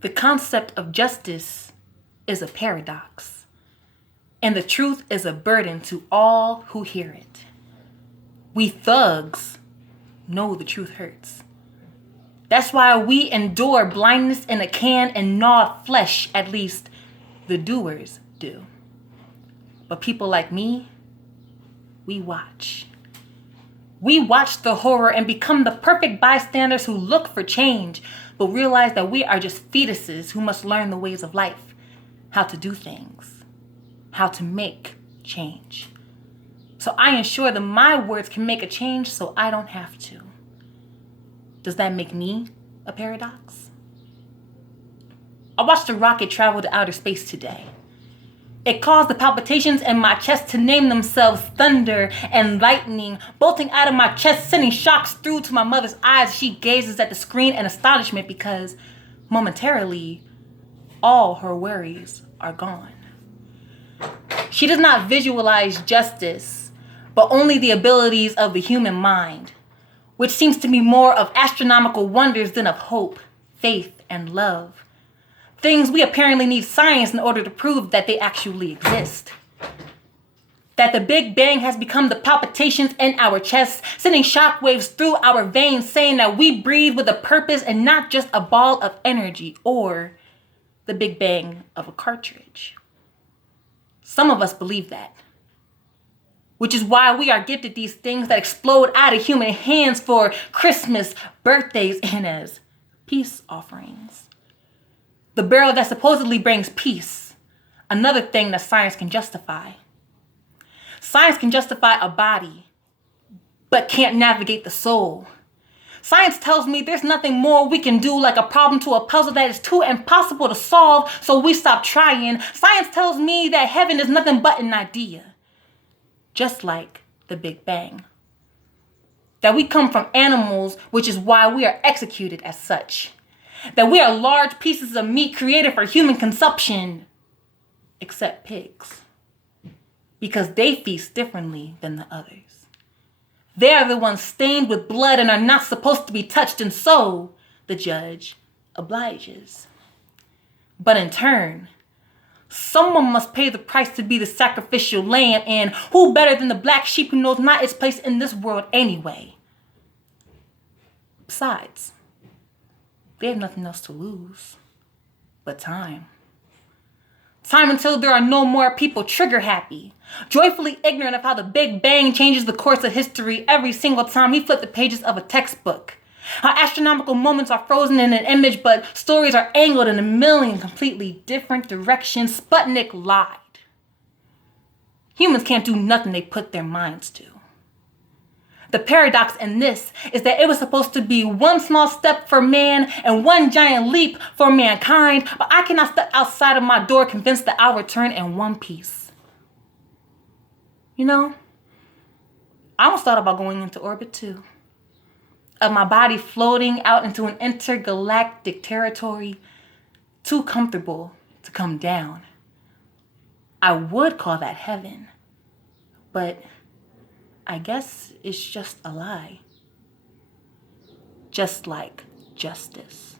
The concept of justice is a paradox, and the truth is a burden to all who hear it. We thugs know the truth hurts. That's why we endure blindness in a can and gnaw flesh, at least the doers do. But people like me, we watch. We watch the horror and become the perfect bystanders who look for change, but realize that we are just fetuses who must learn the ways of life, how to do things, how to make change. So I ensure that my words can make a change so I don't have to. Does that make me a paradox? I watched a rocket travel to outer space today. It caused the palpitations in my chest to name themselves thunder and lightning, bolting out of my chest, sending shocks through to my mother's eyes as she gazes at the screen in astonishment because, momentarily, all her worries are gone. She does not visualize justice, but only the abilities of the human mind, which seems to be more of astronomical wonders than of hope, faith, and love. Things we apparently need science in order to prove that they actually exist. That the Big Bang has become the palpitations in our chests, sending shockwaves through our veins, saying that we breathe with a purpose and not just a ball of energy or the Big Bang of a cartridge. Some of us believe that, which is why we are gifted these things that explode out of human hands for Christmas, birthdays, and as peace offerings. The barrel that supposedly brings peace, another thing that science can justify. Science can justify a body, but can't navigate the soul. Science tells me there's nothing more we can do like a problem to a puzzle that is too impossible to solve, so we stop trying. Science tells me that heaven is nothing but an idea, just like the Big Bang. That we come from animals, which is why we are executed as such. That we are large pieces of meat created for human consumption, except pigs, because they feast differently than the others. They are the ones stained with blood and are not supposed to be touched, and so the judge obliges. But in turn, someone must pay the price to be the sacrificial lamb, and who better than the black sheep who knows not its place in this world anyway? Besides, they have nothing else to lose but time. Time until there are no more people trigger happy, joyfully ignorant of how the Big Bang changes the course of history every single time we flip the pages of a textbook. How astronomical moments are frozen in an image, but stories are angled in a million completely different directions. Sputnik lied. Humans can't do nothing they put their minds to. The paradox in this is that it was supposed to be one small step for man and one giant leap for mankind, but I cannot step outside of my door convinced that I'll return in one piece. You know, I almost thought about going into orbit too. Of my body floating out into an intergalactic territory too comfortable to come down. I would call that heaven, but I guess it's just a lie. Just like justice.